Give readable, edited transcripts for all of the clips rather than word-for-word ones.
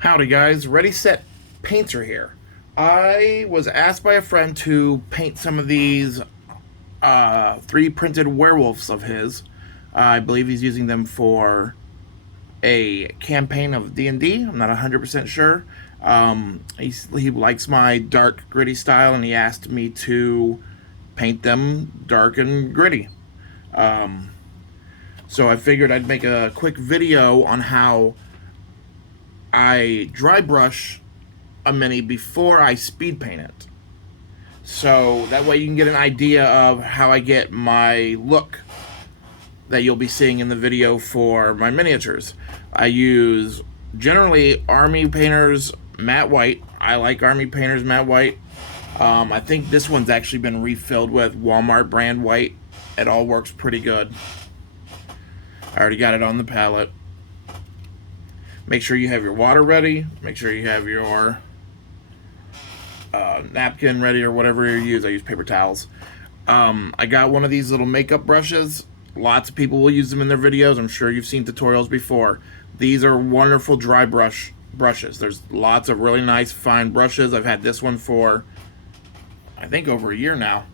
Howdy guys, Ready Set Painter here. I was asked by a friend to paint some of these 3D printed werewolves of his. I believe he's using them for a campaign of D&D. I'm not 100% sure. He likes my dark, gritty style, and he asked me to paint them dark and gritty. So I figured I'd make a quick video on how I dry brush a mini before I speed paint it. So that way you can get an idea of how I get my look that you'll be seeing in the video for my miniatures. I use generally Army Painters matte white. I like Army Painters matte white. I think this one's actually been refilled with Walmart brand white. It all works pretty good. I already got it on the palette. Make sure you have your water ready. Make sure you have your napkin ready or whatever you use. I use paper towels. I got one of these little makeup brushes. Lots of people will use them in their videos. I'm sure you've seen tutorials before. These are wonderful dry brushes. There's lots of really nice fine brushes. I've had this one for I think over a year now.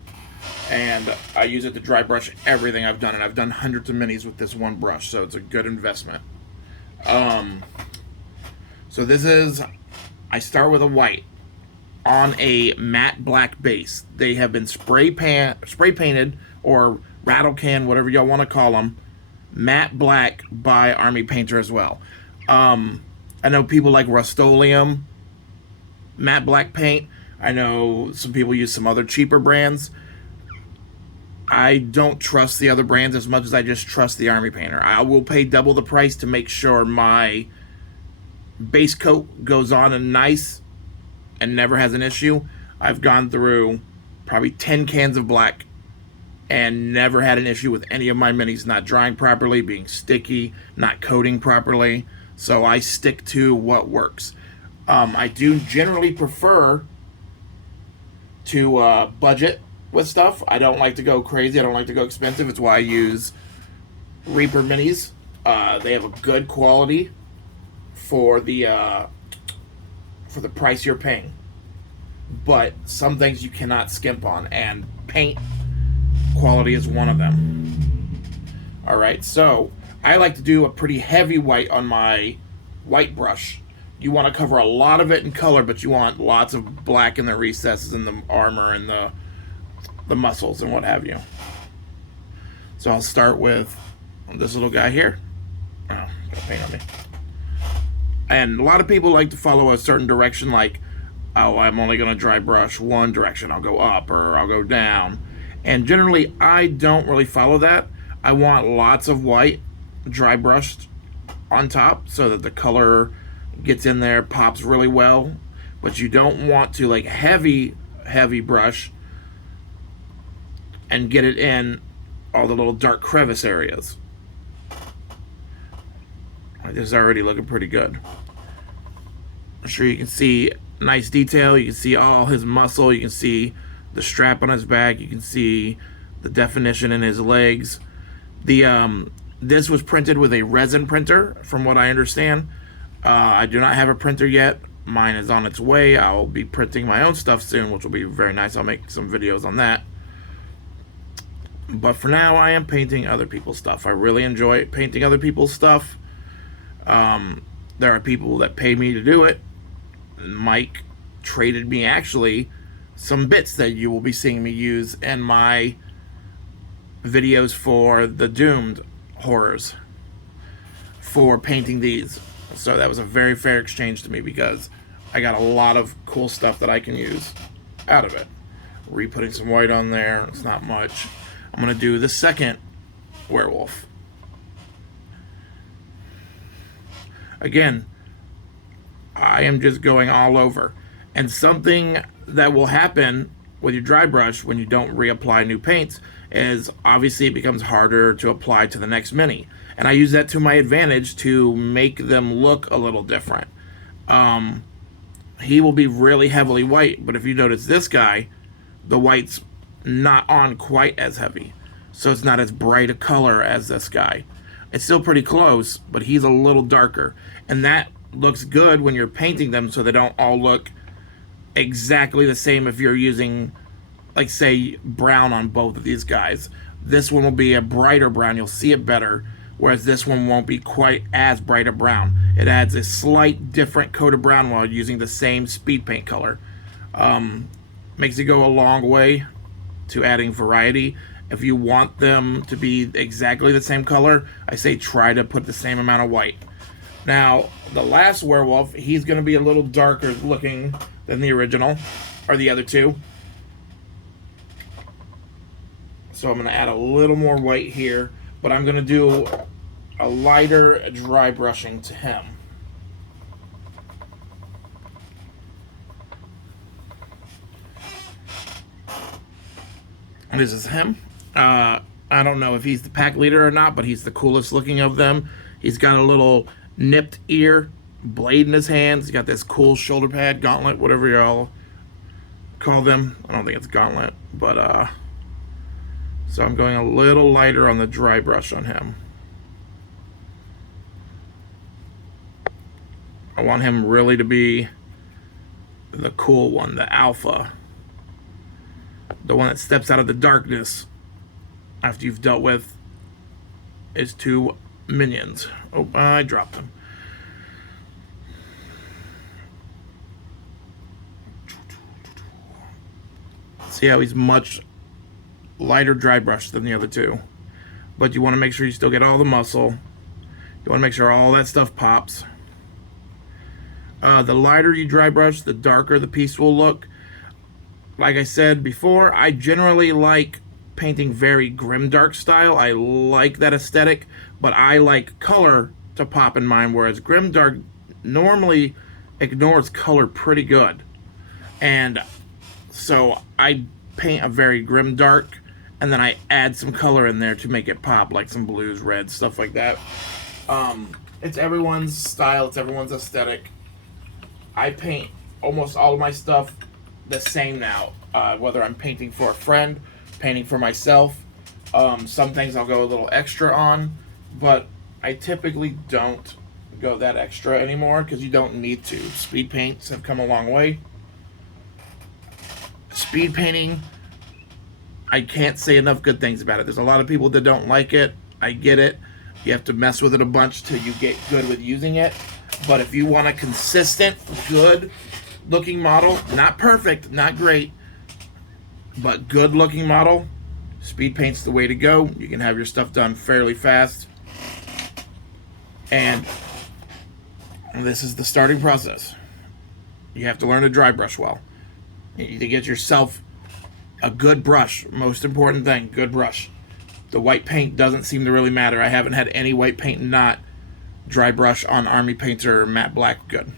And I use it to dry brush everything I've done. And I've done hundreds of minis with this one brush. So it's a good investment. So this is, I start with a white on a matte black base. They have been spray painted or rattle can, whatever y'all want to call them, matte black by Army Painter as well. I know people like Rust-Oleum matte black paint. I know some people use some other cheaper brands. I don't trust the other brands as much as I just trust the Army Painter. I will pay double the price to make sure my base coat goes on and nice and never has an issue. I've gone through probably 10 cans of black and never had an issue with any of my minis not drying properly, being sticky, not coating properly. So I stick to what works. I do generally prefer to budget with stuff. I don't like to go crazy. I don't like to go expensive. It's why I use Reaper minis. They have a good quality for the price you're paying. But some things you cannot skimp on, and paint quality is one of them. Alright, so I like to do a pretty heavy white on my white brush. You want to cover a lot of it in color, but you want lots of black in the recesses and the armor and the muscles and what have you. So I'll start with this little guy here. Oh, got paint on me. And a lot of people like to follow a certain direction, like, oh, I'm only going to dry brush one direction. I'll go up or I'll go down. And generally, I don't really follow that. I want lots of white dry brushed on top so that the color gets in there, pops really well. But you don't want to, like, heavy brush and get it in all the little dark crevice areas. This is already looking pretty good. I'm sure you can see nice detail. You can see all his muscle. You can see the strap on his back. You can see the definition in his legs. This was printed with a resin printer, from what I understand. I do not have a printer yet. Mine is on its way. I'll be printing my own stuff soon, which will be very nice. I'll make some videos on that. But for now, I am painting other people's stuff. I really enjoy painting other people's stuff. There are people that pay me to do it. Mike traded me, actually, some bits that you will be seeing me use in my videos for the Doomed horrors for painting these. So that was a very fair exchange to me because I got a lot of cool stuff that I can use out of it. Re-putting some white on there. It's not much. I'm going to do the second werewolf. Again, I am just going all over. And something that will happen with your dry brush when you don't reapply new paints is obviously it becomes harder to apply to the next mini. And I use that to my advantage to make them look a little different. He will be really heavily white, but if you notice this guy, the white's not on quite as heavy. So it's not as bright a color as this guy. It's still pretty close, but he's a little darker. And that looks good when you're painting them, so they don't all look exactly the same if you're using, like, say, brown on both of these guys. This one will be a brighter brown. You'll see it better, whereas this one won't be quite as bright a brown. It adds a slight different coat of brown while using the same speed paint color. Makes it go a long way to adding variety. If you want them to be exactly the same color, I say try to put the same amount of white. Now, the last werewolf, he's going to be a little darker looking than the original, or the other two. So I'm going to add a little more white here, but I'm going to do a lighter dry brushing to him. And this is him. I don't know if he's the pack leader or not, but he's the coolest looking of them. He's got a little nipped ear, blade in his hands. He's got this cool shoulder pad, gauntlet, whatever y'all call them. I don't think it's gauntlet, but so I'm going a little lighter on the dry brush on him. I want him really to be the cool one, the alpha. The one that steps out of the darkness after you've dealt with his two minions. Oh, I dropped them. See how he's much lighter dry brush than the other two. But you want to make sure you still get all the muscle. You want to make sure all that stuff pops. The lighter you dry brush, the darker the piece will look. Like I said before, I generally like painting very grimdark style. I like that aesthetic, but I like color to pop in mine, whereas grimdark normally ignores color pretty good. And so I paint a very grimdark, and then I add some color in there to make it pop, like some blues, reds, stuff like that. It's everyone's style, it's everyone's aesthetic. I paint almost all of my stuff the same now, whether I'm painting for a friend, painting for myself. Some things I'll go a little extra on, but I typically don't go that extra anymore because you don't need to. Speed paints have come a long way. Speed painting, I can't say enough good things about it. There's a lot of people that don't like it. I get it. You have to mess with it a bunch till you get good with using it. But if you want a consistent, good looking model, not perfect, not great, but good looking model, speed paint's the way to go. You can have your stuff done fairly fast. And this is the starting process. You have to learn to dry brush well. You need to get yourself a good brush. Most important thing, good brush. The white paint doesn't seem to really matter. I haven't had any white paint not dry brush on Army Painter matte black good.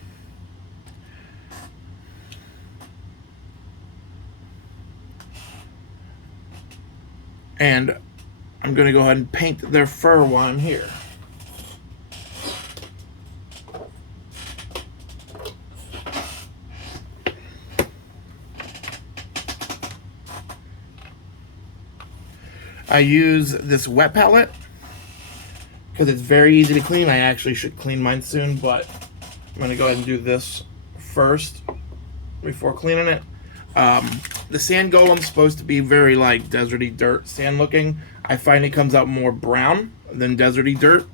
And I'm going to go ahead and paint their fur while I'm here. I use this wet palette because it's very easy to clean. I actually should clean mine soon, but I'm going to go ahead and do this first before cleaning it. The sand golem's supposed to be very like deserty dirt sand looking. I find it comes out more brown than deserty dirt,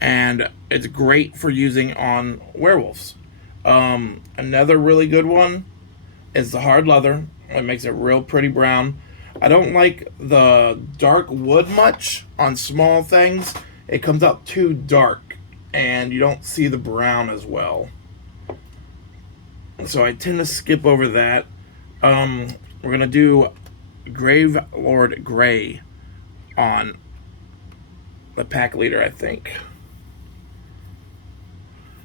and it's great for using on werewolves. Another really good one is the hard leather. It makes it real pretty brown. I don't like the dark wood much on small things. It comes out too dark, and you don't see the brown as well. So I tend to skip over that. We're going to do Grave Lord Gray on the pack leader, I think.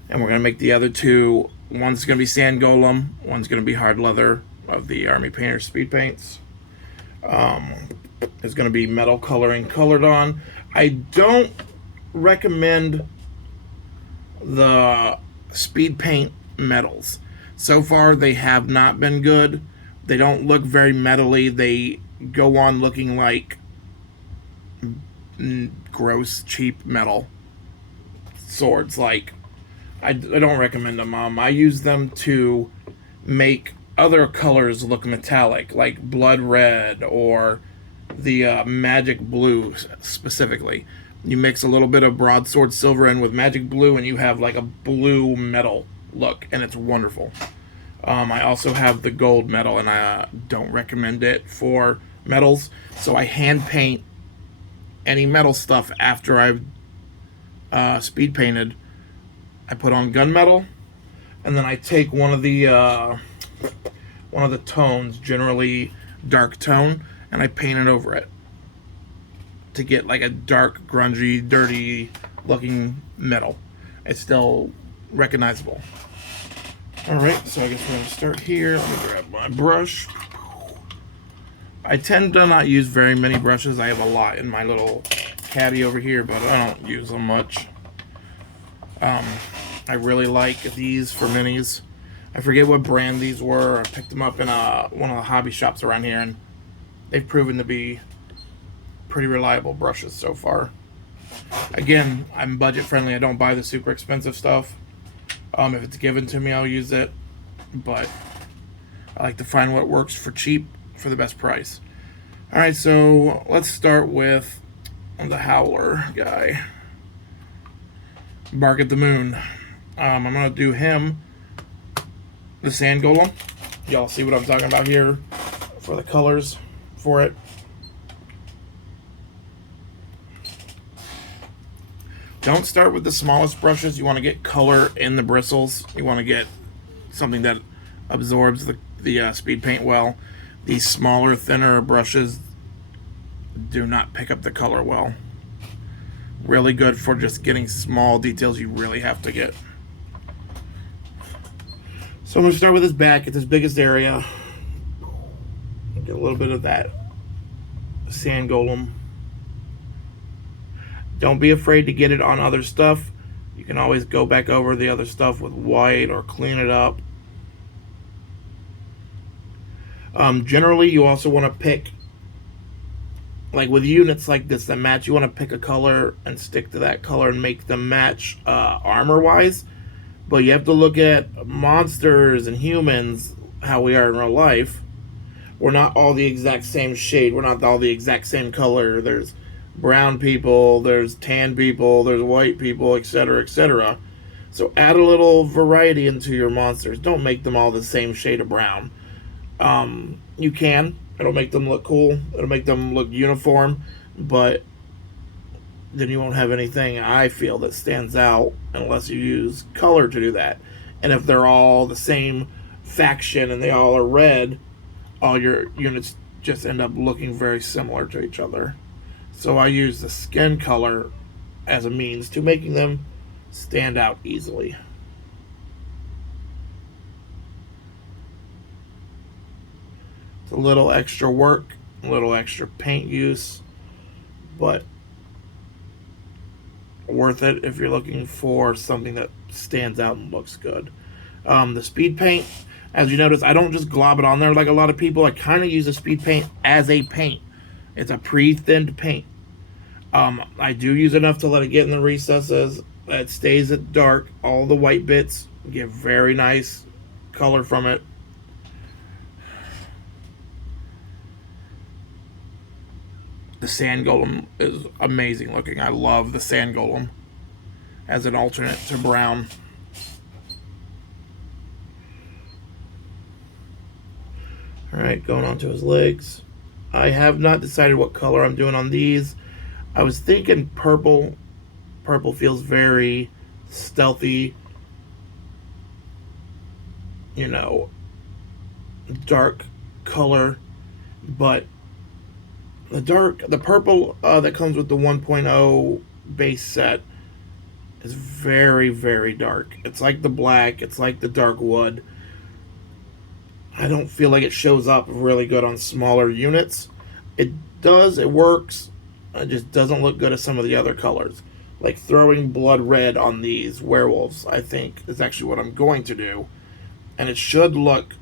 And we're going to make the other two. One's going to be sand golem. One's going to be hard leather of the Army Painter speed paints. There's going to be metal coloring colored on. I don't recommend the speed paint metals. So far, they have not been good. They don't look very metally. They go on looking like gross, cheap metal swords, like I don't recommend them. I use them to make other colors look metallic, like blood red or the magic blue specifically. You mix a little bit of broadsword silver in with magic blue, and you have like a blue metal look, and it's wonderful. I also have the gold metal, and I don't recommend it for metals. So I hand paint any metal stuff after I've speed painted. I put on gunmetal, and then I take one of the tones, generally dark tone, and I paint it over it to get like a dark, grungy, dirty looking metal. It's still recognizable. Alright, so I guess we're going to start here. Let me grab my brush. I tend to not use very many brushes. I have a lot in my little caddy over here, but I don't use them much. I really like these for minis. I forget what brand these were. I picked them up in one of the hobby shops around here, and they've proven to be pretty reliable brushes so far. Again, I'm budget friendly. I don't buy the super expensive stuff. If it's given to me, I'll use it, but I like to find what works for cheap for the best price. Alright, so let's start with the Howler guy. Bark at the Moon. I'm going to do him, the Sand Golem. Y'all see what I'm talking about here for the colors for it. Don't start with the smallest brushes. You want to get color in the bristles. You want to get something that absorbs the speed paint well. These smaller, thinner brushes do not pick up the color well. Really good for just getting small details you really have to get. So I'm going to start with his back. It's his biggest area. Get a little bit of that Sand Golem. Don't be afraid to get it on other stuff. You can always go back over the other stuff with white or clean it up. Generally, you also want to pick, like with units like this that match, you want to pick a color and stick to that color and make them match armor-wise. But you have to look at monsters and humans, how we are in real life. We're not all the exact same shade. We're not all the exact same color. There's brown people, there's tan people, there's white people, etc., etc. So add a little variety into your monsters. Don't make them all the same shade of brown. You can. It'll make them look cool. It'll make them look uniform, but then you won't have anything, I feel, that stands out unless you use color to do that. And if they're all the same faction and they all are red, all your units just end up looking very similar to each other. So I use the skin color as a means to making them stand out easily. It's a little extra work, a little extra paint use, but worth it if you're looking for something that stands out and looks good. The speed paint, as you notice, I don't just glob it on there like a lot of people. I kind of use the speed paint as a paint. It's a pre-thinned paint. I do use enough to let it get in the recesses. It stays at dark. All the white bits get very nice color from it. The Sand Golem is amazing looking. I love the Sand Golem as an alternate to brown. Alright, going on to his legs. I have not decided what color I'm doing on these. I was thinking purple. Purple feels very stealthy, you know, dark color, but the purple that comes with the 1.0 base set is very, very dark. It's like the black, it's like the dark wood. I don't feel like it shows up really good on smaller units. It does, it works. It just doesn't look good as some of the other colors. Like throwing blood red on these werewolves, I think, is actually what I'm going to do. And it should look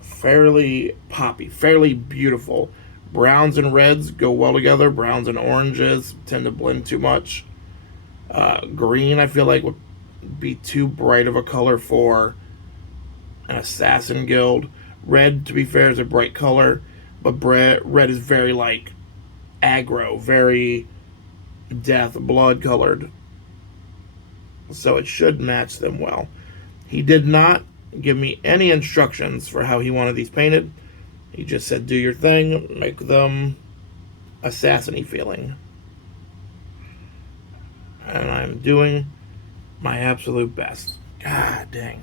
fairly poppy, fairly beautiful. Browns and reds go well together. Browns and oranges tend to blend too much. Green, I feel like, would be too bright of a color for an assassin guild. Red, to be fair, is a bright color, but red is very like aggro, very death, blood colored. So it should match them well. He did not give me any instructions for how he wanted these painted. He just said, do your thing, make them assassin-y feeling. And I'm doing my absolute best. God dang.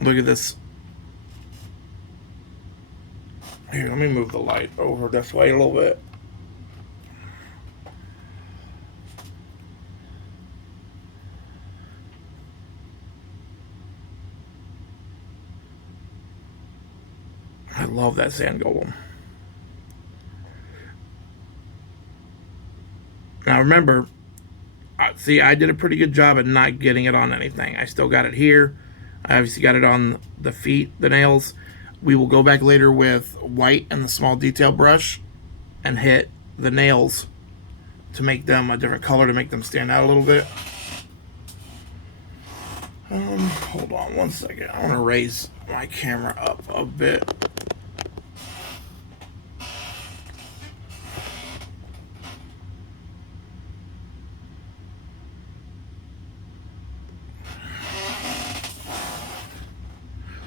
Look at this. Here, let me move the light over this way a little bit. I love that sand golem. Now remember, see, I did a pretty good job at not getting it on anything. I still got it here. I obviously got it on the feet, the nails. We will go back later with white and the small detail brush and hit the nails to make them a different color, to make them stand out a little bit. Hold on one second. I want to raise my camera up a bit.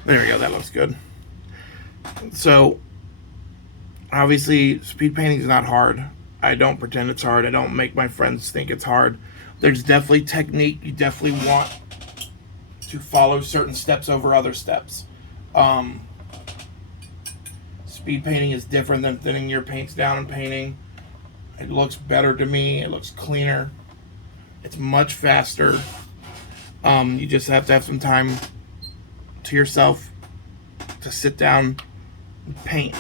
There we go, that looks good. So, obviously, speed painting is not hard. I don't pretend it's hard. I don't make my friends think it's hard. There's definitely technique. You definitely want to follow certain steps over other steps. Speed painting is different than thinning your paints down and painting. It looks better to me. It looks cleaner. It's much faster. You just have to have some time to yourself to sit down and paint,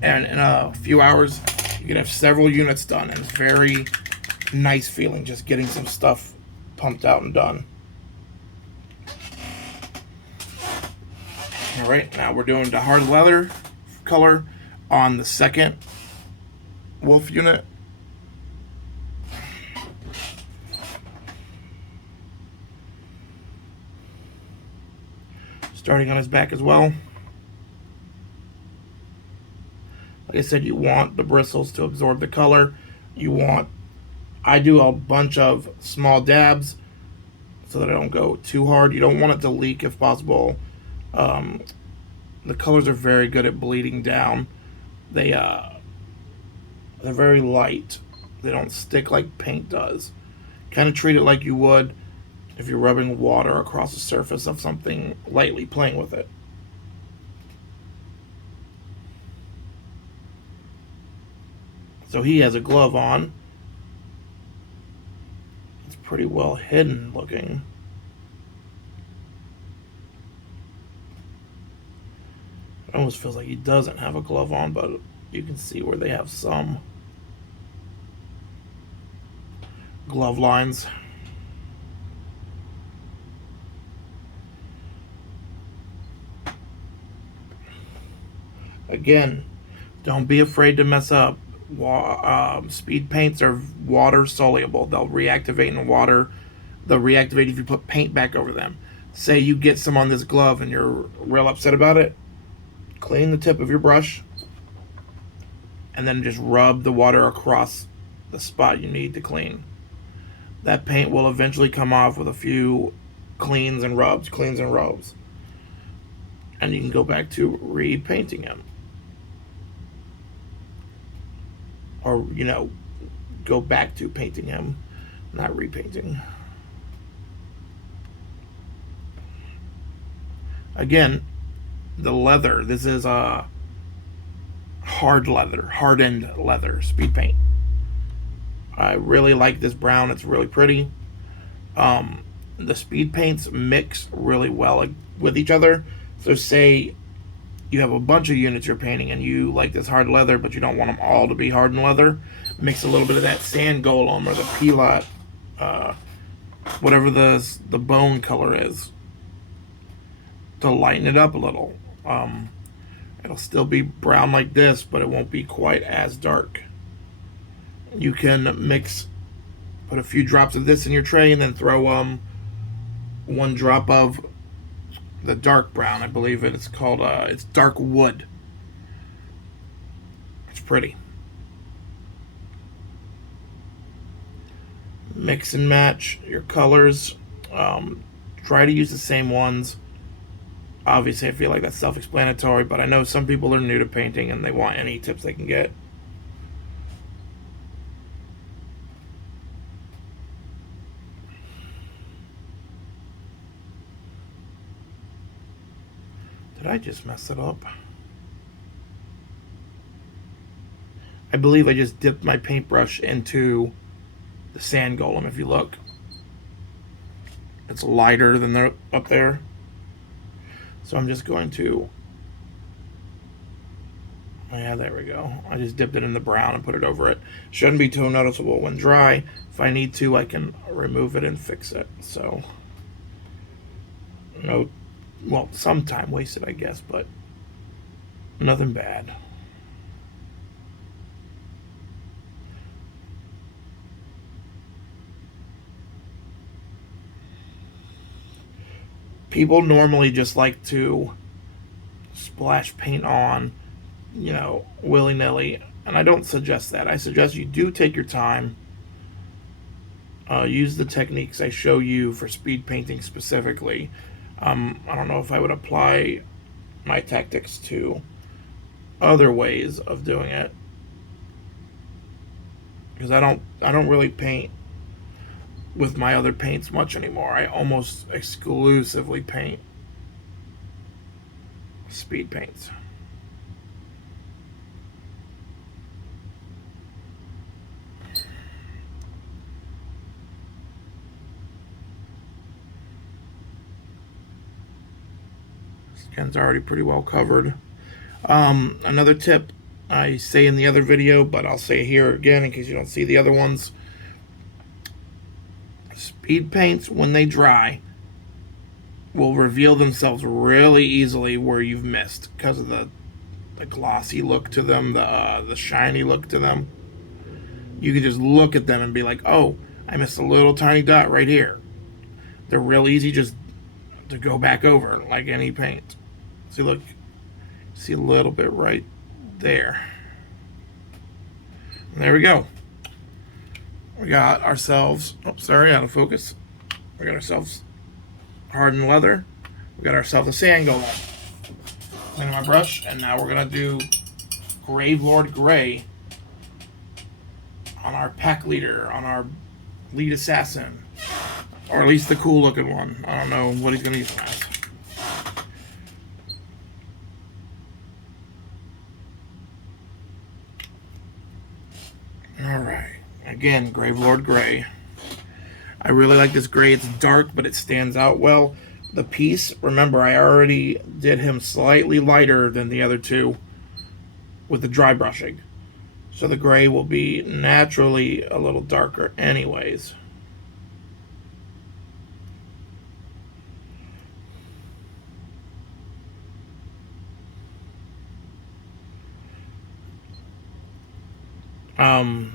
and in a few hours you can have several units done, and it's very nice feeling just getting some stuff pumped out and done. Alright, now we're doing the hard leather color on the second wolf unit. Starting on his back as well. Like I said, you want the bristles to absorb the color. I do a bunch of small dabs so that I don't go too hard. You don't want it to leak if possible. The colors are very good at bleeding down. They're very light. They don't stick like paint does. Kind of treat it like you would if you're rubbing water across the surface of something, lightly playing with it. So he has a glove on. It's pretty well hidden looking. It almost feels like he doesn't have a glove on, but you can see where they have some glove lines. Again, don't be afraid to mess up. Speed paints are water soluble. They'll reactivate in water. They'll reactivate if you put paint back over them. Say you get some on this glove and you're real upset about it. Clean the tip of your brush and then just rub the water across the spot you need to clean. That paint will eventually come off with a few cleans and rubs. And you can go back to repainting him. Or, go back to painting him, not repainting. Again, the leather. This is a hardened leather speed paint. I really like this brown. It's really pretty. The speed paints mix really well with each other. So say you have a bunch of units you're painting and you like this hard leather, but you don't want them all to be hardened leather. Mix a little bit of that sand golem or the peelot, whatever the bone color is, to lighten it up a little. It'll still be brown like this, but it won't be quite as dark. You can mix Put a few drops of this in your tray and then throw one drop of the dark brown. I believe it's called it's dark wood. It's pretty. Mix and match your colors. Try to use the same ones. Obviously, I feel like that's self-explanatory, but I know some people are new to painting and they want any tips they can get. Did I just mess it up? I believe I just dipped my paintbrush into the sand golem. If you look, it's lighter than they're up there. So I'm just going to, yeah, there we go. I just dipped it in the brown and put it over it. Shouldn't be too noticeable when dry. If I need to, I can remove it and fix it. So, no, well, some time wasted, I guess, but nothing bad. People normally just like to splash paint on, willy-nilly, and I don't suggest that. I suggest you do take your time. Use the techniques I show you for speed painting specifically. I don't know if I would apply my tactics to other ways of doing it, because I don't really paint with my other paints much anymore. I almost exclusively paint speed paints. Skin's already pretty well covered. Another tip I say in the other video, but I'll say here again in case you don't see the other ones. Speed paints, when they dry, will reveal themselves really easily where you've missed because of the glossy look to them, the shiny look to them. You can just look at them and be like, oh, I missed a little tiny dot right here. They're real easy just to go back over like any paint. See, look, see a little bit right there. And there we go. We got ourselves, out of focus. We got ourselves hardened leather. We got ourselves a sand golem. Clean my brush, and now we're gonna do Gravelord Gray on our pack leader, on our lead assassin, or at least the cool looking one. I don't know what he's gonna use him as. Alright, again, Gravelord Gray. I really like this gray. It's dark, but it stands out well. The piece, remember, I already did him slightly lighter than the other two with the dry brushing. So the gray will be naturally a little darker anyways.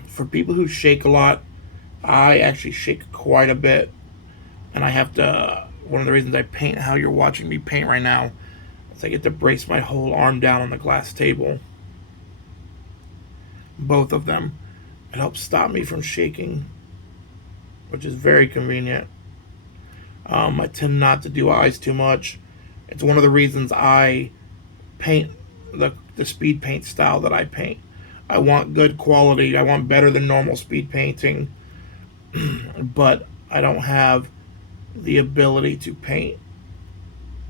For people who shake a lot, I actually shake quite a bit, and I have to, one of the reasons I paint how you're watching me paint right now is I get to brace my whole arm down on the glass table. Both of them. It helps stop me from shaking, which is very convenient. I tend not to do eyes too much. It's one of the reasons I paint the speed paint style that I paint. I want good quality. I want better than normal speed painting, but I don't have the ability to paint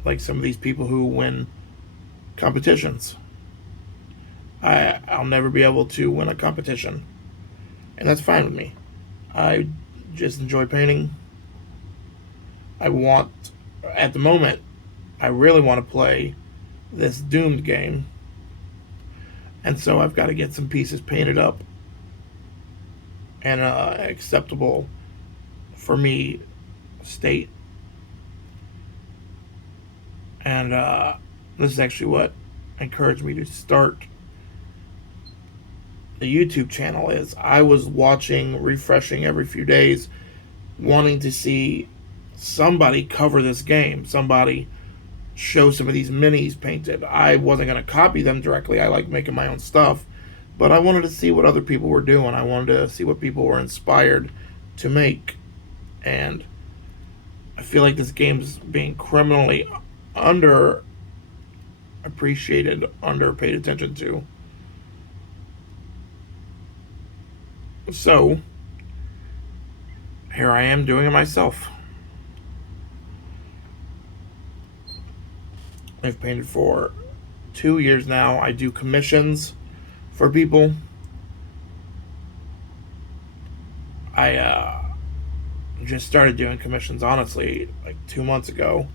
like some of these people who win competitions. I'll never be able to win a competition, and that's fine with me. I just enjoy painting. At the moment, I really want to play this Doomed game, and so I've got to get some pieces painted up and acceptable for me state. And this is actually what encouraged me to start the YouTube channel is. I was watching, refreshing every few days, wanting to see somebody cover this game, somebody show some of these minis painted. I wasn't going to copy them directly. I like making my own stuff, but I wanted to see what other people were doing. I wanted to see what people were inspired to make. And I feel like this game's being criminally under appreciated, under paid attention to. So, here I am doing it myself. I've painted for 2 years now. I do commissions for people. I just started doing commissions, honestly, like 2 months ago.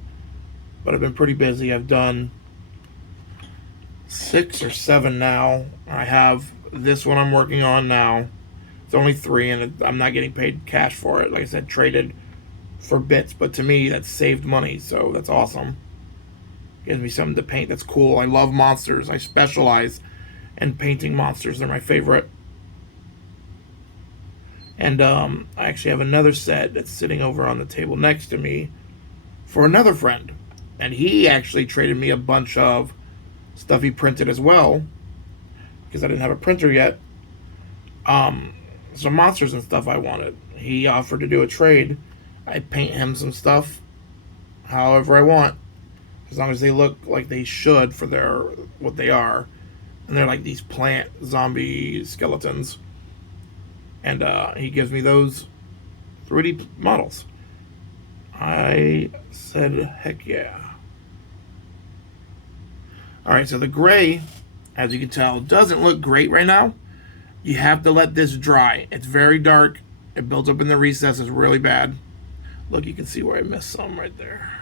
But I've been pretty busy. I've done 6 or 7 now. I have this one I'm working on now. It's only 3, and I'm not getting paid cash for it. Like I said, traded for bits. But to me, that's saved money, so that's awesome. Gives me something to paint that's cool. I love monsters. I specialize in painting monsters. They're my favorite. And I actually have another set that's sitting over on the table next to me for another friend. And he actually traded me a bunch of stuff he printed as well, because I didn't have a printer yet. Some monsters and stuff I wanted. He offered to do a trade. I paint him some stuff however I want, as long as they look like they should for their what they are. And they're like these plant zombie skeletons. And he gives me those 3D models. I said, heck yeah. Alright, so the gray, as you can tell, doesn't look great right now. You have to let this dry. It's very dark. It builds up in the recesses really bad. Look, you can see where I missed some right there.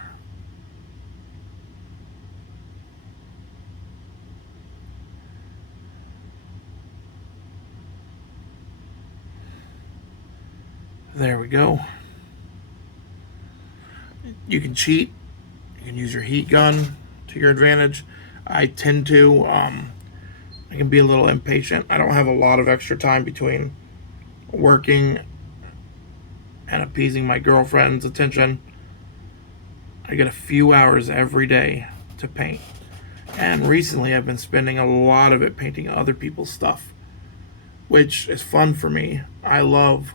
There we go. You can cheat. You can use your heat gun to your advantage. I tend to. I can be a little impatient. I don't have a lot of extra time between working and appeasing my girlfriend's attention. I get a few hours every day to paint. And recently I've been spending a lot of it painting other people's stuff, which is fun for me. I love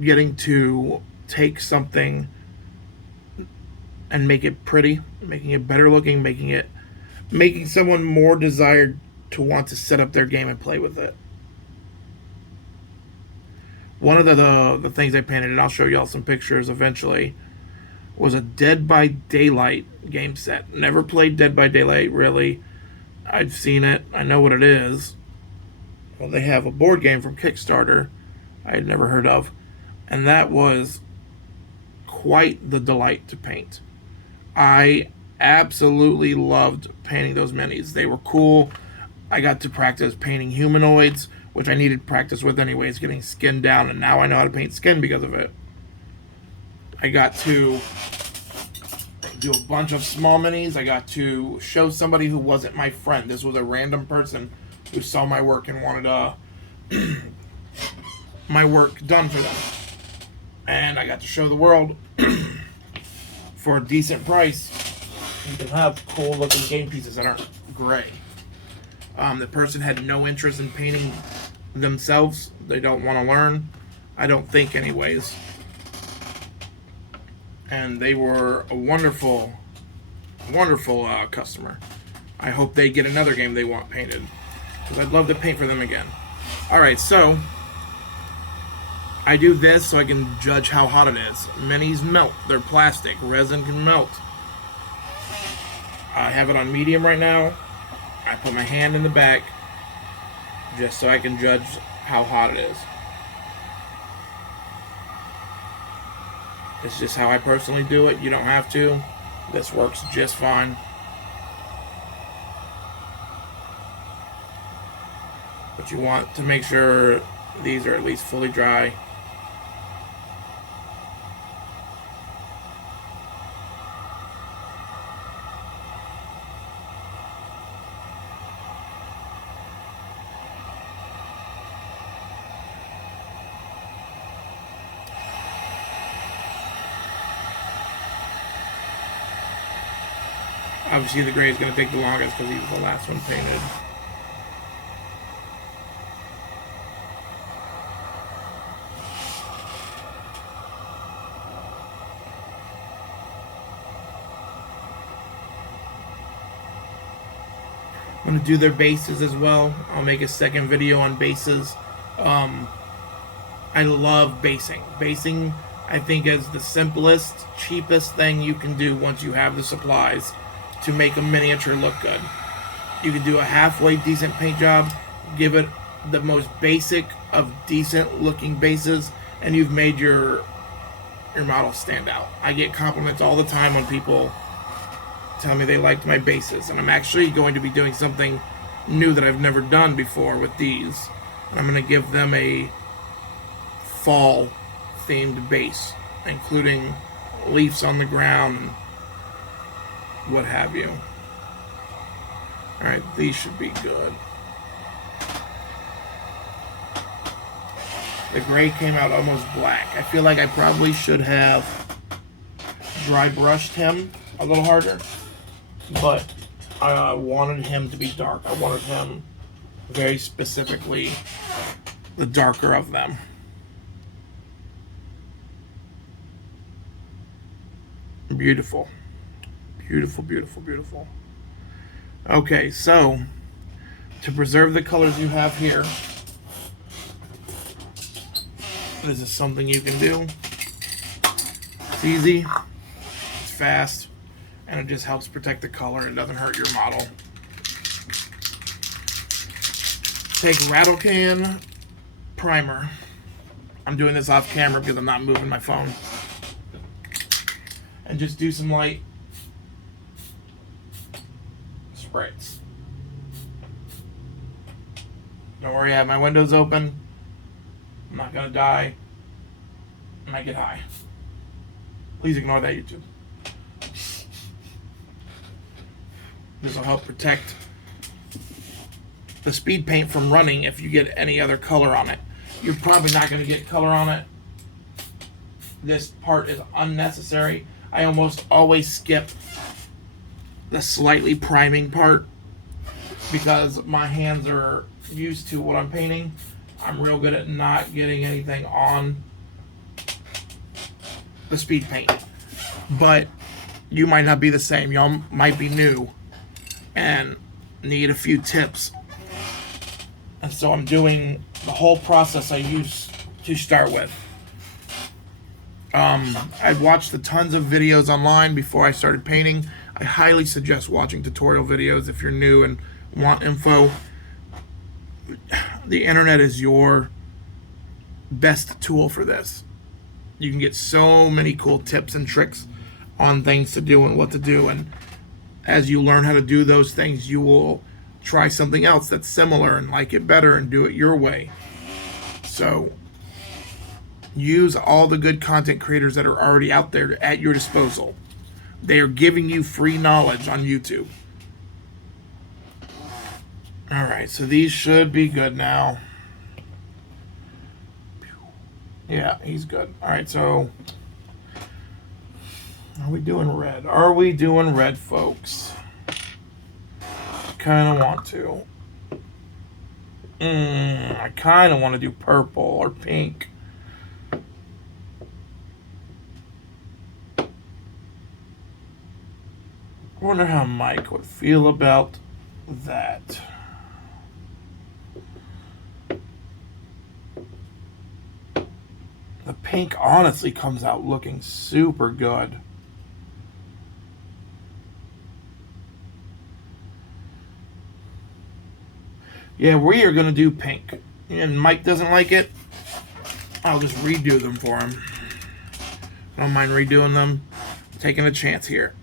getting to take something and make it pretty, making it better looking, making someone more desired to want to set up their game and play with it. One of the things I painted, and I'll show y'all some pictures eventually, was a Dead by Daylight game set. Never played Dead by Daylight, really. I've seen it. I know what it is. Well, they have a board game from Kickstarter I had never heard of. And that was quite the delight to paint. I absolutely loved painting those minis. They were cool. I got to practice painting humanoids, which I needed practice with anyways, getting skin down, and now I know how to paint skin because of it. I got to do a bunch of small minis. I got to show somebody who wasn't my friend. This was a random person who saw my work and wanted my work done for them. And I got to show the world for a decent price. You can have cool looking game pieces that aren't gray. The person had no interest in painting themselves. They don't want to learn. I don't think anyways. And they were a wonderful, wonderful customer. I hope they get another game they want painted, because I'd love to paint for them again. Alright, so I do this so I can judge how hot it is. Minis melt. They're plastic. Resin can melt. I have it on medium right now. I put my hand in the back just so I can judge how hot it is. It's just how I personally do it. You don't have to. This works just fine. But you want to make sure these are at least fully dry. Obviously the gray is going to take the longest because he was the last one painted. I'm going to do their bases as well. I'll make a second video on bases. I love basing. Basing, I think, is the simplest, cheapest thing you can do once you have the supplies to make a miniature look good. You can do a halfway decent paint job, give it the most basic of decent looking bases, and you've made your model stand out. I get compliments all the time when people tell me they liked my bases, and I'm actually going to be doing something new that I've never done before with these. I'm going to give them a fall themed base, including leaves on the ground and what have you. Alright, these should be good. The gray came out almost black. I feel like I probably should have dry brushed him a little harder, but I wanted him to be dark. I wanted him very specifically the darker of them. Beautiful. Beautiful, beautiful, beautiful. Okay, so to preserve the colors you have here, this is something you can do. It's easy, it's fast, and it just helps protect the color and doesn't hurt your model. Take rattle can primer. I'm doing this off camera because I'm not moving my phone. And just do some light sprays. Don't worry, I have my windows open. I'm not gonna die. I might get high. Please ignore that, YouTube. This will help protect the speed paint from running if you get any other color on it. You're probably not going to get color on it. This part is unnecessary. I almost always skip the slightly priming part because my hands are used to what I'm painting. I'm real good at not getting anything on the speed paint. But you might not be the same. Y'all might be new and need a few tips. And so I'm doing the whole process I used to start with. I watched tons of videos online before I started painting. I highly suggest watching tutorial videos if you're new and want info. The internet is your best tool for this. You can get so many cool tips and tricks on things to do and what to do, and as you learn how to do those things, you will try something else that's similar and like it better and do it your way. So use all the good content creators that are already out there at your disposal. They are giving you free knowledge on YouTube. Alright, so these should be good now. Yeah, he's good. Alright, so are we doing red? Are we doing red, folks? Kind of want to. I kind of want to do purple or pink. I wonder how Mike would feel about that. The pink honestly comes out looking super good. Yeah, we are going to do pink. And Mike doesn't like it. I'll just redo them for him. I don't mind redoing them. Taking a chance here.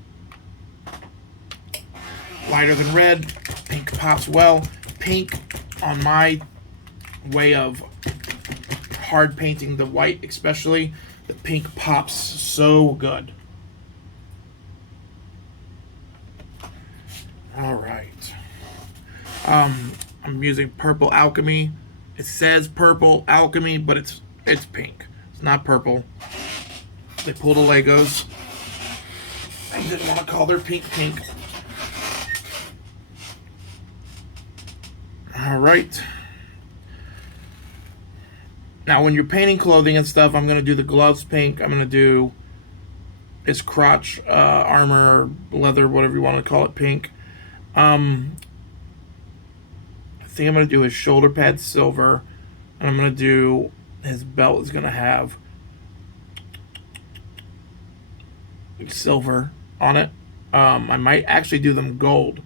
Lighter than red. Pink pops well. Pink, on my way of hard painting the white especially, the pink pops so good. Alright. I'm using Purple Alchemy. It says Purple Alchemy, but it's pink. It's not purple. They pulled a Legos. They didn't want to call their pink pink. All right. Now, when you're painting clothing and stuff, I'm going to do the gloves pink. I'm going to do his crotch, armor, leather, whatever you want to call it, pink. I think I'm going to do his shoulder pads silver. And I'm going to do his belt is going to have silver on it. I might actually do them gold,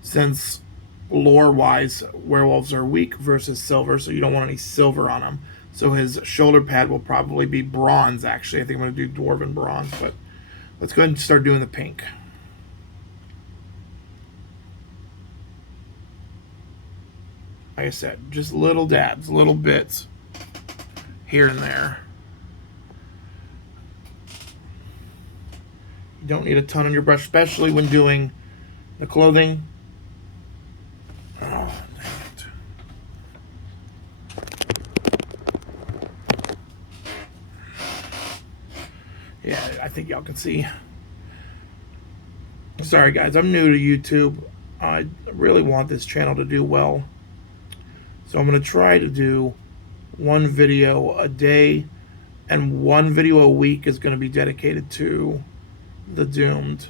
since lore-wise, werewolves are weak versus silver, so you don't want any silver on them. So his shoulder pad will probably be bronze, actually. I think I'm going to do dwarven bronze, but let's go ahead and start doing the pink. Like I said, just little dabs, little bits here and there. You don't need a ton on your brush, especially when doing the clothing. Oh, dang it. Yeah, I think y'all can see. Sorry, guys, I'm new to YouTube. I really want this channel to do well. So I'm going to try to do one video a day, and one video a week is going to be dedicated to the Doomed.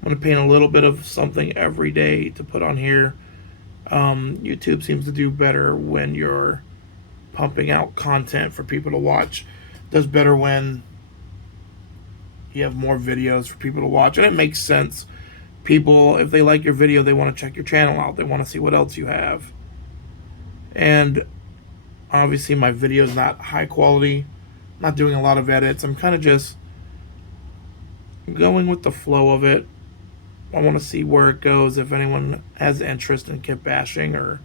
I'm going to paint a little bit of something every day to put on here. YouTube seems to do better when you're pumping out content for people to watch. It does better when you have more videos for people to watch, and it makes sense. People, if they like your video, they want to check your channel out. They want to see what else you have. And obviously my video is not high quality. I'm not doing a lot of edits. I'm kind of just going with the flow of it. I want to see where it goes, if anyone has interest in kit bashing or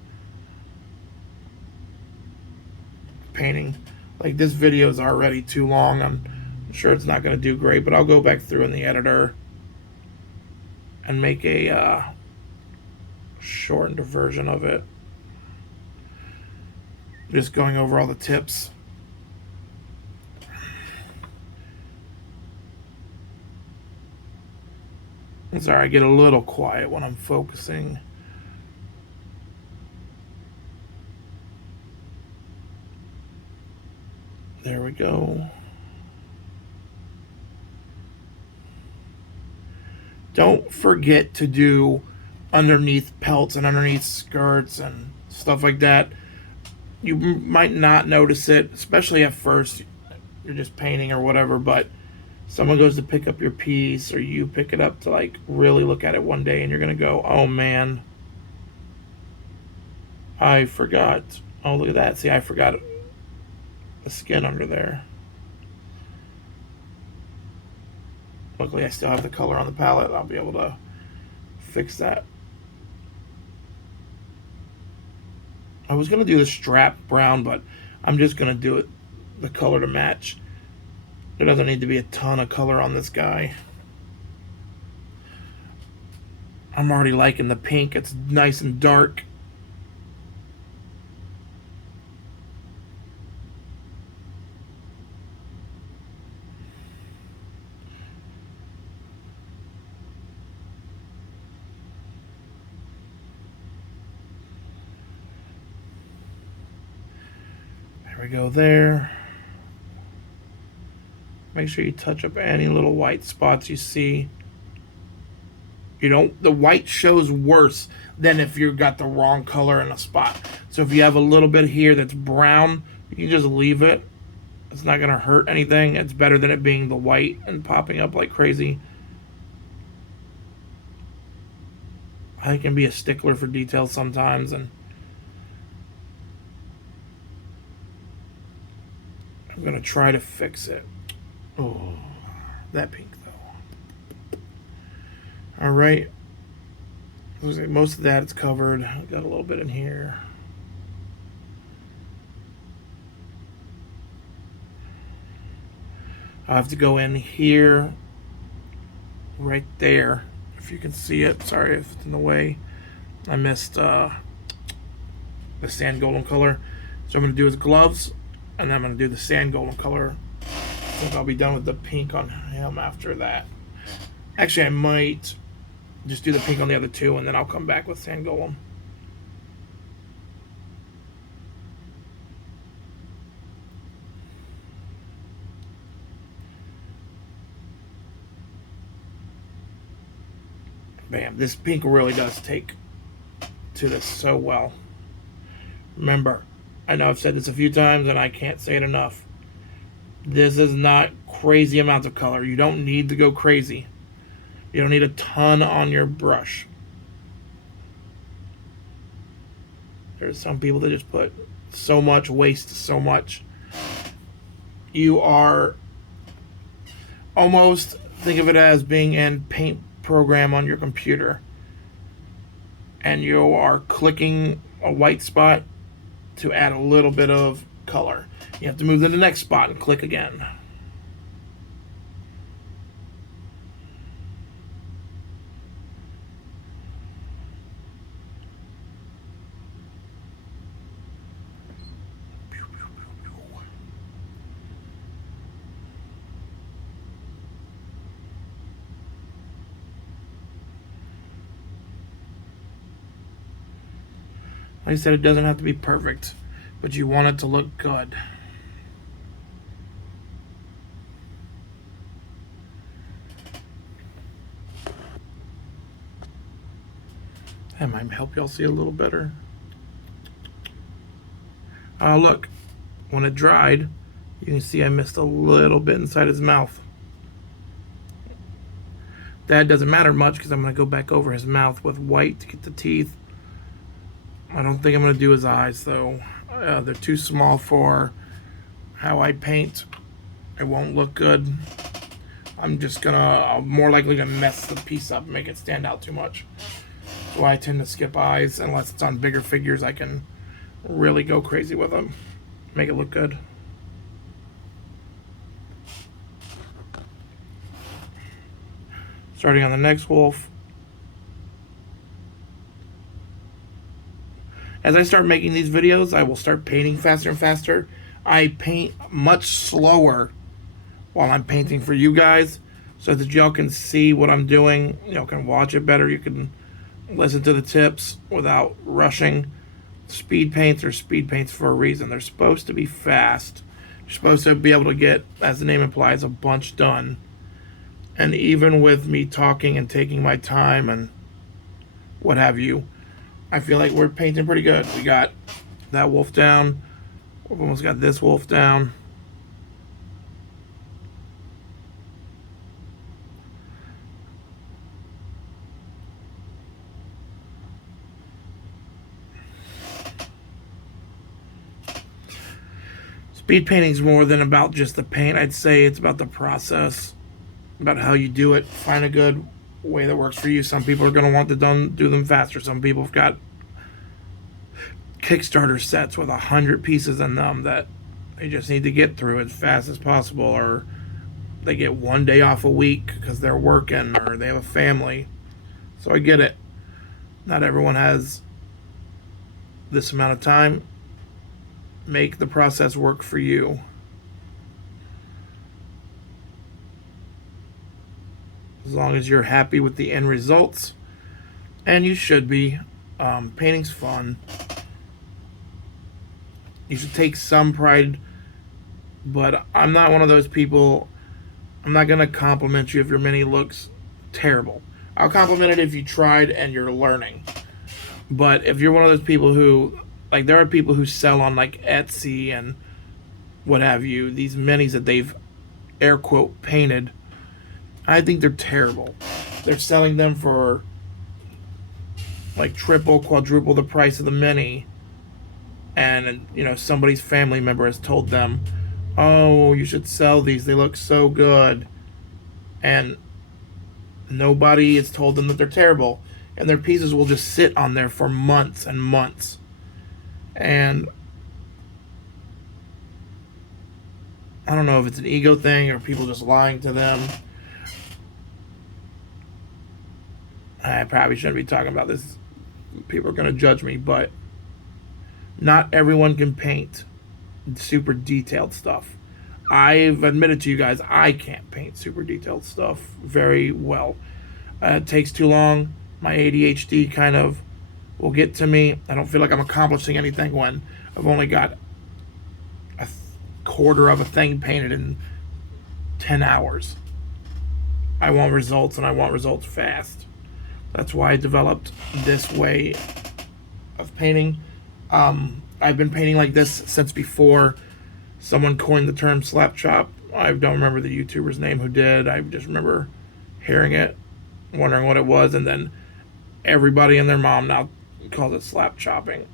painting. Like, this video is already too long. I'm sure it's not going to do great, but I'll go back through in the editor and make a shortened version of it. Just going over all the tips. I'm sorry, I get a little quiet when I'm focusing. There we go. Don't forget to do underneath pelts and underneath skirts and stuff like that. You might not notice it, especially at first. You're just painting or whatever, but someone goes to pick up your piece, or you pick it up to like really look at it one day, and you're gonna go, oh man, I forgot. Oh, look at that. See, I forgot the skin under there. Luckily I still have the color on the palette. I'll be able to fix that. I was gonna do the strap brown, but I'm just gonna do it the color to match. There doesn't need to be a ton of color on this guy. I'm already liking the pink. It's nice and dark. There we go there. Make sure you touch up any little white spots you see. You don't, the white shows worse than if you've got the wrong color in a spot. So if you have a little bit here that's brown, you can just leave it. It's not gonna hurt anything. It's better than it being the white and popping up like crazy. I can be a stickler for details sometimes, and I'm gonna try to fix it. Oh, that pink though. All right. Looks like most of that is covered. I've got a little bit in here. I have to go in here, right there, if you can see it. Sorry if it's in the way. I missed the sand golden color. So I'm going to do his gloves, and then I'm going to do the sand golden color. I think I'll be done with the pink on him after that. Actually, I might just do the pink on the other two, and then I'll come back with sand golem. Bam. This pink really does take to this so well. Remember, I know I've said this a few times and I can't say it enough. This is not crazy amounts of color. You don't need to go crazy. You don't need a ton on your brush. There's some people that just put so much, waste so much. You are almost, think of it as being in paint program on your computer. And you are clicking a white spot to add a little bit of color. You have to move to the next spot and click again. Like I said, it doesn't have to be perfect, but you want it to look good. That might help y'all see a little better. Look, when it dried, you can see I missed a little bit inside his mouth. That doesn't matter much because I'm going to go back over his mouth with white to get the teeth. I don't think I'm going to do his eyes, though. They're too small for how I paint. It won't look good. I'm more likely to mess the piece up and make it stand out too much. That's why I tend to skip eyes. Unless it's on bigger figures, I can really go crazy with them. Make it look good. Starting on the next wolf. As I start making these videos, I will start painting faster and faster. I paint much slower while I'm painting for you guys so that y'all can see what I'm doing. Y'all can watch it better. You can listen to the tips without rushing. Speed paints are speed paints for a reason. They're supposed to be fast. You're supposed to be able to get, as the name implies, a bunch done. And even with me talking and taking my time and what have you, I feel like we're painting pretty good. We got that wolf down. We've almost got this wolf down. Speed painting is more than about just the paint. I'd say it's about the process, about how you do it. Find a good way that works for you. Some people are going to want to do them faster. Some people have got Kickstarter sets with 100 pieces in them that they just need to get through as fast as possible, or they get one day off a week because they're working or they have a family. So I get it. Not everyone has this amount of time. Make the process work for you. As long as you're happy with the end results, and you should be. Painting's fun. You should take some pride, but I'm not one of those people. I'm not going to compliment you if your mini looks terrible. I'll compliment it if you tried and you're learning. But if you're one of those people who, like, there are people who sell on, like, Etsy and what have you, these minis that they've air quote painted, I think they're terrible. They're selling them for like triple, quadruple the price of the mini. And, you know, somebody's family member has told them, oh, you should sell these. They look so good. And nobody has told them that they're terrible. And their pieces will just sit on there for months and months. And I don't know if it's an ego thing or people just lying to them. I probably shouldn't be talking about this. People are going to judge me, but not everyone can paint super detailed stuff. I've admitted to you guys, I can't paint super detailed stuff very well. It takes too long. My ADHD kind of will get to me. I don't feel like I'm accomplishing anything when I've only got a quarter of a thing painted in 10 hours. I want results, and I want results fast. That's why I developed this way of painting. I've been painting like this since before someone coined the term slap chop. I don't remember the YouTuber's name who did. I just remember hearing it, wondering what it was, and then everybody and their mom now calls it slap chopping.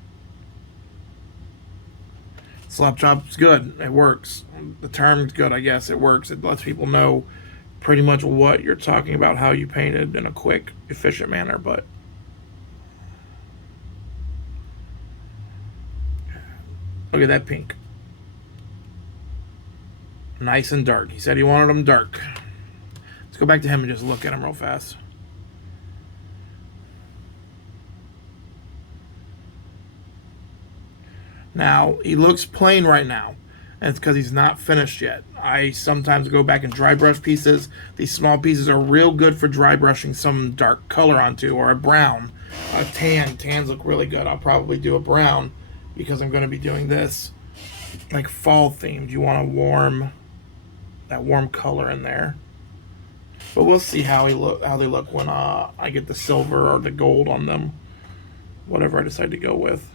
Slap chop's good. It works. The term's good, I guess. It works. It lets people know pretty much what you're talking about, how you painted in a quick, efficient manner, but look at that pink. Nice and dark. He said he wanted them dark. Let's go back to him and just look at him real fast. Now, he looks plain right now, and it's because he's not finished yet. I sometimes go back and dry brush pieces. These small pieces are real good for dry brushing some dark color onto, or a brown, a tan. Tans look really good. I'll probably do a brown because I'm going to be doing this like fall themed. You want that warm color in there. But we'll see how they look when I get the silver or the gold on them, whatever I decide to go with.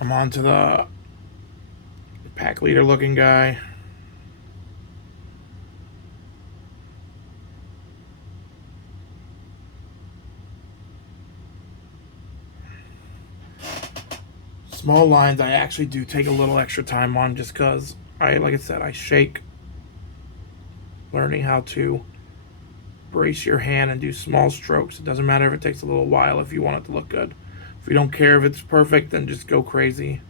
I'm on to the pack leader looking guy. Small lines I actually do take a little extra time on just because like I said, I shake. Learning how to brace your hand and do small strokes. It doesn't matter if it takes a little while if you want it to look good. If you don't care if it's perfect, then just go crazy.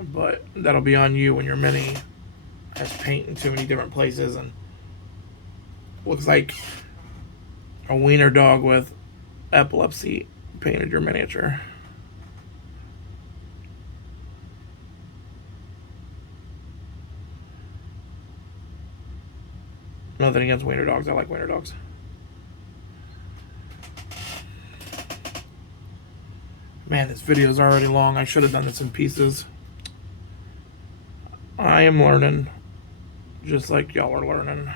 But that'll be on you when your mini has paint in too many different places and looks like a wiener dog with epilepsy painted your miniature. Nothing against wiener dogs. I like wiener dogs. Man, this video is already long. I should have done this in pieces. I am learning, just like y'all are learning.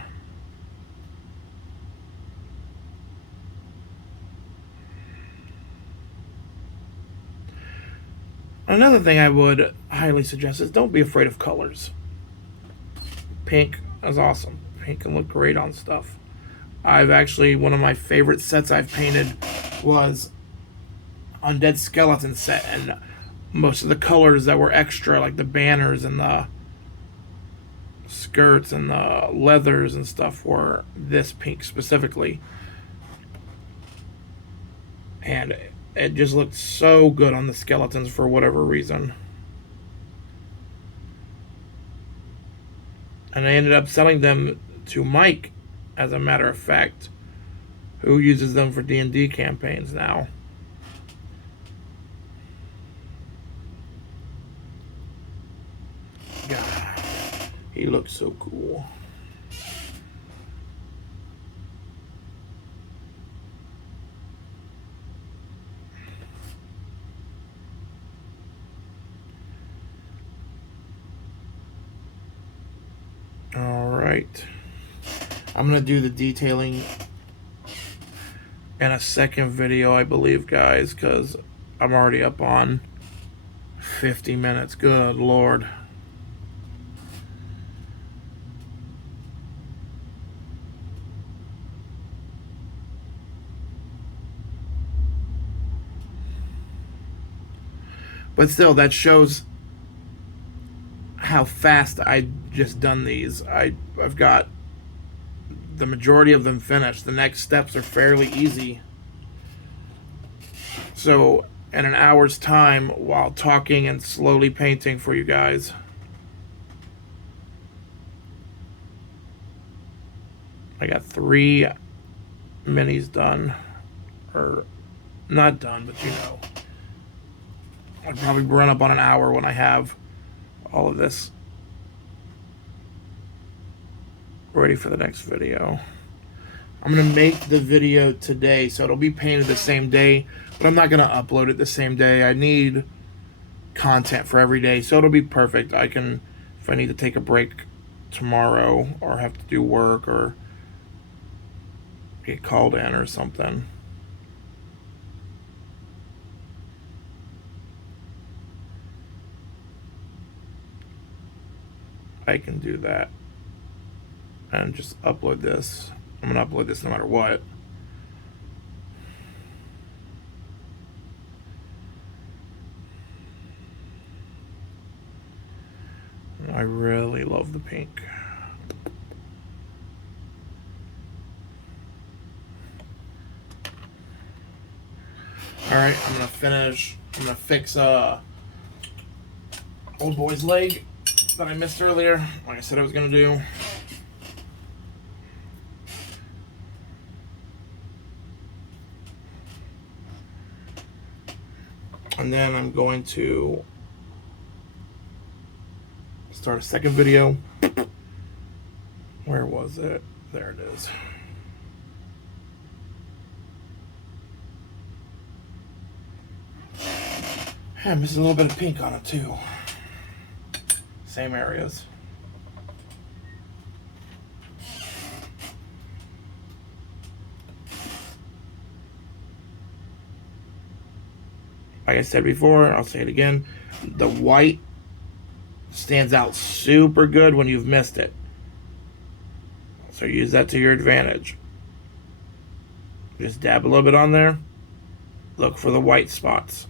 Another thing I would highly suggest is don't be afraid of colors. Pink is awesome. Pink can look great on stuff. One of my favorite sets I've painted was Undead Skeleton set, and most of the colors that were extra, like the banners and the skirts and the leathers and stuff, were this pink specifically. And it just looked so good on the skeletons for whatever reason. And I ended up selling them to Mike, as a matter of fact, who uses them for D&D campaigns now. God, he looks so cool. All right. I'm going to do the detailing in a second video, I believe, guys, because I'm already up on 50 minutes. Good Lord. But still, that shows how fast I just done these. I've got the majority of them finished. The next steps are fairly easy. So in an hour's time, while talking and slowly painting for you guys, I got 3 minis done. Or not done, but you know. I'd probably run up on an hour when I have all of this ready for the next video. I'm going to make the video today, so it'll be painted the same day, but I'm not going to upload it the same day. I need content for every day, so it'll be perfect. I can, if I need to take a break tomorrow or have to do work or get called in or something. I can do that and just upload this. I'm gonna upload this no matter what. I really love the pink. Alright, I'm gonna fix old boy's leg that I missed earlier, like I said I was gonna do. And then I'm going to start a second video. Where was it? There it is. Yeah, I'm missing a little bit of pink on it too. Same areas. Like I said before, I'll say it again. The white stands out super good when you've missed it. So use that to your advantage. Just dab a little bit on there. Look for the white spots.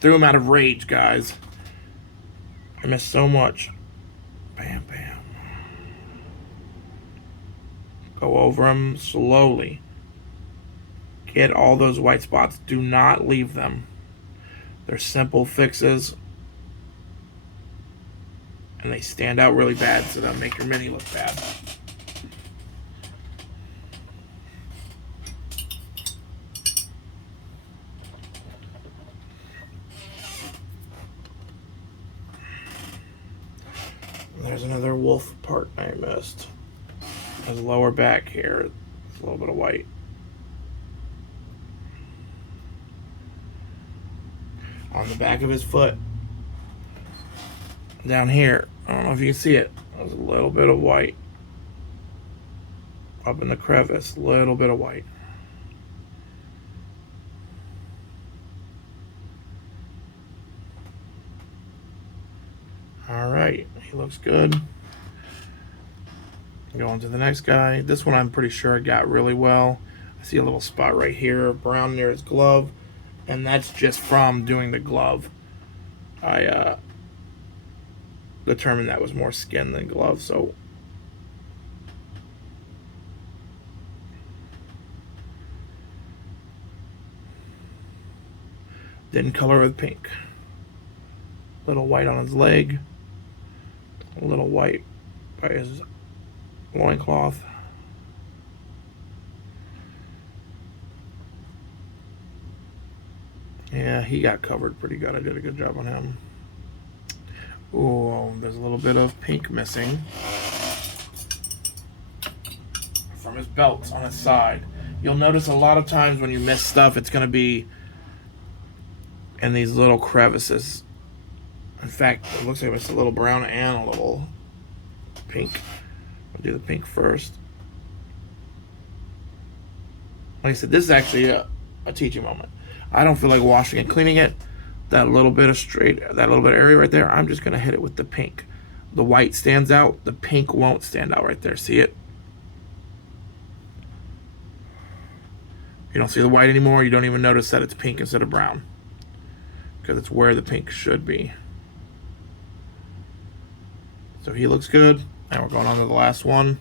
Threw him out of rage, guys. I missed so much. Bam, bam. Go over them slowly. Get all those white spots. Do not leave them. They're simple fixes. And they stand out really bad, so they'll make your mini look bad. There's another wolf part I missed. His lower back here. There's a little bit of white. On the back of his foot. Down here. I don't know if you can see it. There's a little bit of white. Up in the crevice. Little bit of white. Alright. He looks good. Go on to the next guy. This one I'm pretty sure I got really well. I see a little spot right here, brown near his glove, and that's just from doing the glove. I determined that was more skin than glove, so didn't color with pink. Little white on his leg, a little white by his loincloth. Yeah, he got covered pretty good. I did a good job on him. Oh, there's a little bit of pink missing from his belt on his side. You'll notice a lot of times when you miss stuff, it's going to be in these little crevices. In fact, it looks like it's a little brown and a little pink. I'll do the pink first. Like I said, this is actually a teaching moment. I don't feel like washing and cleaning it. That little bit of area right there, I'm just gonna hit it with the pink. The white stands out, the pink won't stand out right there. See it? You don't see the white anymore, you don't even notice that it's pink instead of brown. Because it's where the pink should be. So he looks good. Now we're going on to the last one.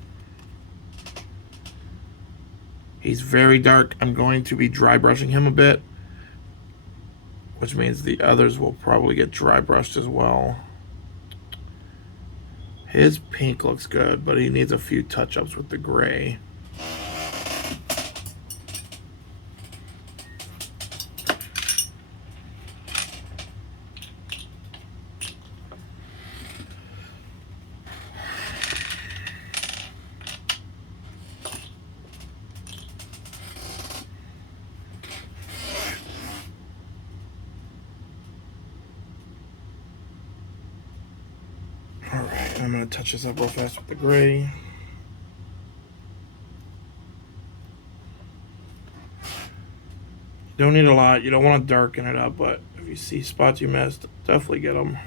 He's very dark. I'm going to be dry brushing him a bit, which means the others will probably get dry brushed as well. His pink looks good, but he needs a few touch-ups with the gray. Alright, I'm going to touch this up real fast with the gray. Don't need a lot. You don't want to darken it up, but if you see spots you missed, definitely get them.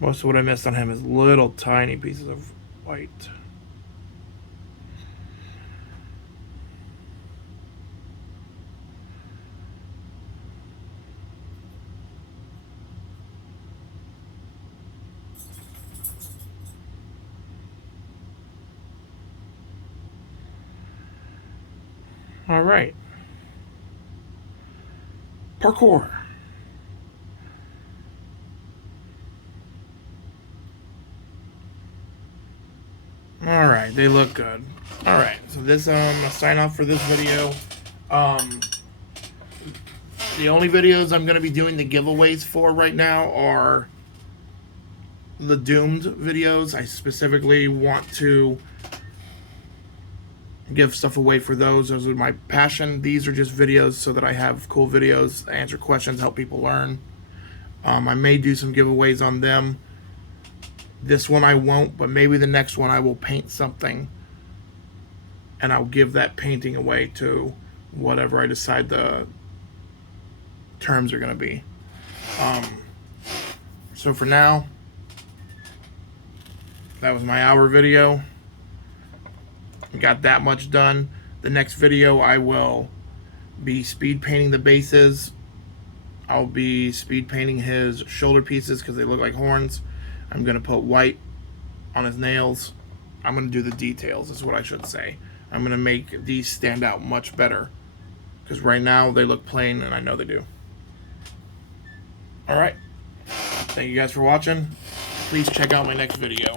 Most of what I missed on him is little tiny pieces of white. All right. Parkour. All right, they look good. All right, so this I'm gonna sign off for this video. The only videos I'm gonna be doing the giveaways for right now are the Doomed videos. I specifically want to give stuff away for those. Those are my passion. These are just videos so that I have cool videos, answer questions, help people learn. I may do some giveaways on them. This one I won't, but maybe the next one I will paint something and I'll give that painting away to whatever I decide the terms are going to be. So for now, that was my hour video. Got that much done. The next video I will be speed painting the bases. I'll be speed painting his shoulder pieces because they look like horns. I'm going to put white on his nails. I'm going to do the details is what I should say. I'm going to make these stand out much better because right now they look plain and I know they do. Alright. Thank you guys for watching. Please check out my next video.